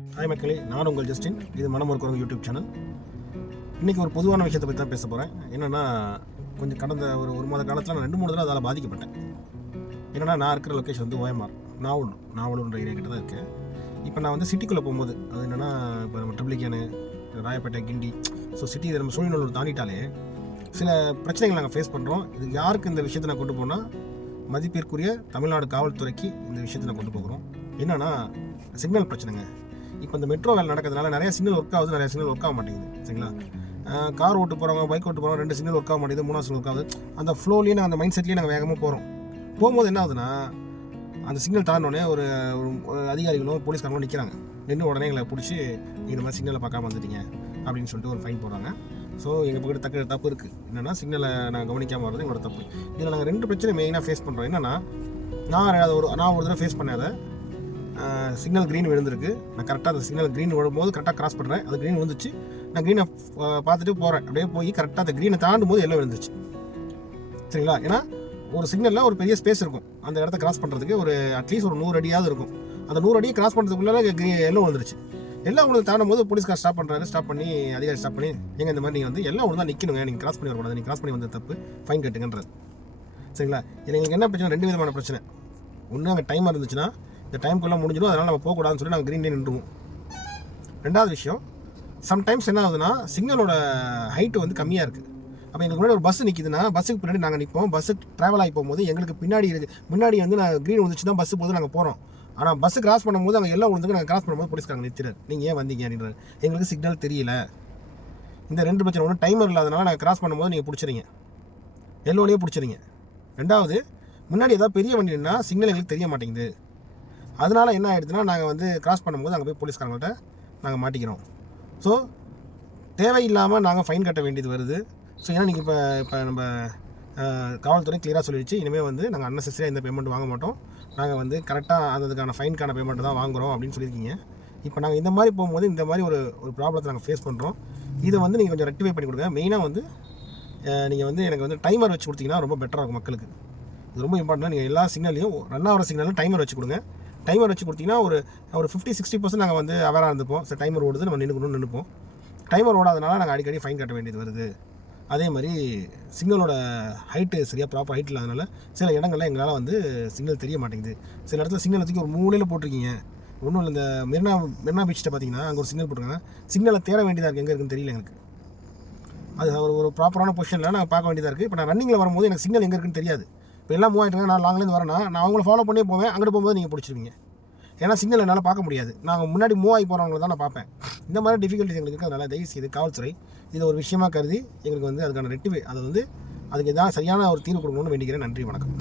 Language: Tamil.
ஹாய் மக்களே, நான் உங்கள் ஜஸ்டின். இது மனம் ஒரு குரங்கு யூடியூப் சேனல். இன்றைக்கி ஒரு பொதுவான விஷயத்தை பற்றி தான் பேச போகிறேன். என்னென்னா, கொஞ்சம் கடந்த ஒரு மாத காலத்தில் நான் 2-3 தடவை அதால் பாதிக்கப்பட்டேன். என்னென்னா, நான் இருக்கிற லொக்கேஷன் வந்து ஓஎம்ஆர் நாவலூர்ன்ற ஏரியா கிட்ட தான் இருக்கேன். இப்போ நான் வந்து சிட்டிக்குள்ளே போகும்போது, அது என்னென்னா, இப்போ நம்ம ட்ரிபிளிகேனு, ராயப்பேட்டை, கிண்டி, ஸோ சிட்டி நம்ம சூழ்நிலை தாண்டிட்டாலே சில பிரச்சனைகள் நாங்கள் ஃபேஸ் பண்ணுறோம். இது யாருக்கு இந்த விஷயத்தை நான் கொண்டு போனால், மதிப்பிற்குரிய தமிழ்நாடு காவல்துறைக்கு இந்த விஷயத்தை நான் கொண்டு போகிறோம். என்னென்னா, சிக்னல் பிரச்சனைங்க. இப்போ இந்த மெட்ரோ வேலை நடக்கிறதுனால நிறைய சிக்னல் ஒர்க் ஆகுது, நிறைய சிக்னல் ஒர்க் ஆக மாட்டேங்குது. சரிங்களா? கார் ஓட்டு போகிறவங்க, பைக் ஓட்டு போகிறவங்க 2 சிக்னல் ஒர்க் ஆக மாட்டேங்குது, 3ஆவது சிக்னல் ஒர்க் ஆகுது. அந்த ஃப்ளோலேயே நாங்கள் அந்த மைண்ட் செட்லேயே நாங்கள் வேகமாக போகும்போது என்ன ஆகுதுன்னா, அந்த சிக்னல் தாண்டினோடனே ஒரு அதிகாரிகளும் போலீஸ்காரங்களும் நிற்கிறாங்க. நின்று உடனே எங்களை பிடிச்சி இந்த மாதிரி சிக்னலை பார்க்காம வந்துட்டீங்க அப்படின்னு சொல்லிட்டு ஒரு ஃபைன் போடுறாங்க. ஸோ எங்கள் பக்கத்து தப்பு இருக்குது. என்னென்னா, சிக்னலை நான் கவனிக்காமல் வர்றது எங்களோட தப்பு. இதில் நாங்கள் 2 பிரச்சனை மெயினாக ஃபேஸ் பண்ணுறோம். என்னென்னா, நான் ஒரு தடவை ஃபேஸ் பண்ணாத சிக்னல் க்ரீன் விழுந்திருக்கு. நான் கரெக்டாக அந்த சிக்னல் க்ரீன் விழும்போது கரெக்டாக கிராஸ் பண்ணுறேன். அது க்ரீன் வந்துச்சு. நான் க்ரீனை பார்த்துட்டு போகிறேன். அப்படியே போய் கரெக்டாக அந்த க்ரீனை தாண்டும் போது எல்லாம் விழுந்துச்சு. சரிங்களா? ஏன்னா ஒரு சிக்னலில் ஒரு பெரிய ஸ்பேஸ் இருக்கும். அந்த இடத்த கிராஸ் பண்ணுறதுக்கு ஒரு அட்லீஸ்ட் ஒரு 100 அடியாவது இருக்கும். அந்த 100 அடியை கிராஸ் பண்ணுறதுக்குள்ளே எல்லாம் விழுந்துருச்சு. எல்லாம் உங்களுக்கு தாண்டும் போது போலீஸ்கார் ஸ்டாப் பண்ணுறாரு. ஸ்டாப் பண்ணி அதிகாரி ஸ்டாப் பண்ணி, எங்கள் இந்த மாதிரி நீங்கள் வந்து எல்லாம் ஒன்று தான் நிற்கணுங்க, நீங்கள் கிராஸ் பண்ணி வரக்கூடாது, நீங்கள் கிராஸ் பண்ணி வந்த தப்பு, ஃபைன் கட்டுங்கன்றது. சரிங்களா? இது எங்களுக்கு என்ன பிரச்சனை? 2 விதமான பிரச்சனை. ஒன்று, அங்கே டைமர் இருந்துச்சுன்னா இந்த டைமுக்குள்ளே முடிஞ்சிடும், அதனால் நம்ம போகக்கூடாதுன்னு சொல்லி நாங்கள் க்ரீன்லேயே நின்றுவோம். 2வது விஷயம், சம்டைம்ஸ் என்ன ஆகுதுன்னா, சிக்னலோட ஹைட்டு வந்து கம்மியாக இருக்குது. அப்போ எங்களுக்கு முன்னாடி ஒரு பஸ் நிற்கிதுன்னா, பஸ்ஸுக்கு பின்னாடி நாங்கள் நிற்போம். பஸ்ஸு ட்ராவல் ஆகி போகும்போது எங்களுக்கு முன்னாடி வந்து நான் க்ரீன் வந்துச்சு தான் பஸ்ஸு போது நாங்கள் போகிறோம். ஆனால் பஸ்ஸு கிராஸ் பண்ணும்போது அங்கே எல்லாம் விழுந்துக்கு நாங்கள் கிராஸ் பண்ணும்போது போலீஸ்காரங்க நிறுத்திடுறாரு. நீங்கள் ஏன் வந்தீங்க அப்படின்றாரு. எங்களுக்கு சிக்னல் தெரியல. இந்த 2 பிரச்சனை. ஒன்று, டைமர் இல்லாதனால நாங்கள் கிராஸ் பண்ணும்போது நீங்கள் பிடிச்சிறீங்க, எல்லோடையே பிடிச்சிறீங்க. 2வது, முன்னாடி ஏதாவது பெரிய வண்டினா சிக்னல் எங்களுக்கு தெரிய மாட்டேங்குது. அதனால் என்ன ஆகிடுதுன்னா, நாங்கள் வந்து கிராஸ் பண்ணும்போது அங்கே போய் போலீஸ்காரங்கள்ட்ட நாங்கள் மாட்டிக்கிறோம். ஸோ தேவையில்லாமல் நாங்கள் ஃபைன் கட்ட வேண்டியது வருது. ஸோ ஏன்னா நீங்கள் இப்போ நம்ம காவல்துறை கிளியராக சொல்லிடுச்சு, இனிமேல் வந்து நாங்கள் அன்னெசரியாக இந்த பேமெண்ட் வாங்க மாட்டோம், நாங்கள் வந்து கரெக்டாக அதுக்கான ஃபைனுக்கான பேமெண்ட் தான் வாங்குகிறோம் அப்படின்னு சொல்லியிருக்கீங்க. இப்போ நாங்கள் இந்த மாதிரி போகும்போது இந்த மாதிரி ஒரு ப்ராப்ளத்தை நாங்கள் ஃபேஸ் பண்ணுறோம். இதை வந்து நீங்கள் கொஞ்சம் ரெக்டிஃபை பண்ணி கொடுங்க. மெயினாக வந்து நீங்கள் வந்து எனக்கு வந்து டைமர் வச்சு கொடுத்தீங்கன்னா ரொம்ப பெட்டராக இருக்கும் மக்களுக்கு. இது ரொம்ப இம்பார்ட்டன்ட். நீங்கள் எல்லா சிக்னலையும் ரன் ஆகிற சிக்னலும் டைமர் வச்சு கொடுங்க. டைமர் வச்சு கொடுத்தீங்கன்னா ஒரு 50-60% நாங்கள் வந்து அவேராக இருந்துப்போம். சரி, டைமர் ஓடுது, நம்ம நின்றுப்போம். டைமர் ஓடாதனால நாங்கள் அடிக்கடி ஃபைன் கட்ட வேண்டியது வருது. அதே மாதிரி சிக்னலோட ஹைட்டு சரியாக ப்ராப்பர் ஹைட் இல்லாதனால சில இடங்களில் எங்களால் வந்து சிக்னல் தெரிய மாட்டேங்குது. சில இடத்துல சிக்னல் தூக்கி ஒரு மூலையில் போட்டிருக்கீங்க. ஒன்றும் இல்லை, இந்த மெரினா பீச்சில் பார்த்தீங்கன்னா அங்கே ஒரு சிக்னல் போட்டிருக்காங்க. சிக்னலை தேட வேண்டியதாக இருக்குது, எங்கே இருக்குன்னு தெரியல எனக்கு. அது ஒரு ப்ராப்பரான பொசிஷனில் நான் பார்க்க வேண்டியதாக இருக்குது. இப்போ நான் ரன்னிங்கில் வரும்போது எனக்கு சிக்னல் எங்கே இருக்குன்னு தெரியாது. இப்போ எல்லாம் மூவ் ஆகிட்டாங்க, நான் லாங்லேருந்து வரேன்னா நான் அவங்கள ஃபாலோ பண்ணி போவேன். அங்கிட்டு போகும்போது நீங்கள் பிடிச்சிருவீங்க. ஏன்னா சிக்னல் என்னால் பார்க்க முடியாது. நாங்கள் முன்னாடி மூவ் ஆகி போகிறவங்கள தான் நான் பார்ப்பேன். இந்த மாதிரி டிஃபிகல்ட்டிஸ் எங்களுக்கு இருக்குது. அதனால் தயவுசெய்து காவல்துறை இது ஒரு விஷயமாக கருதி எங்களுக்கு வந்து அதுக்கான ரெக்டிஃபை, அதை வந்து அதுக்கு எதாவது சரியான ஒரு தீர்வு கொடுக்கணும்னு வேண்டிக்கிறேன். நன்றி, வணக்கம்.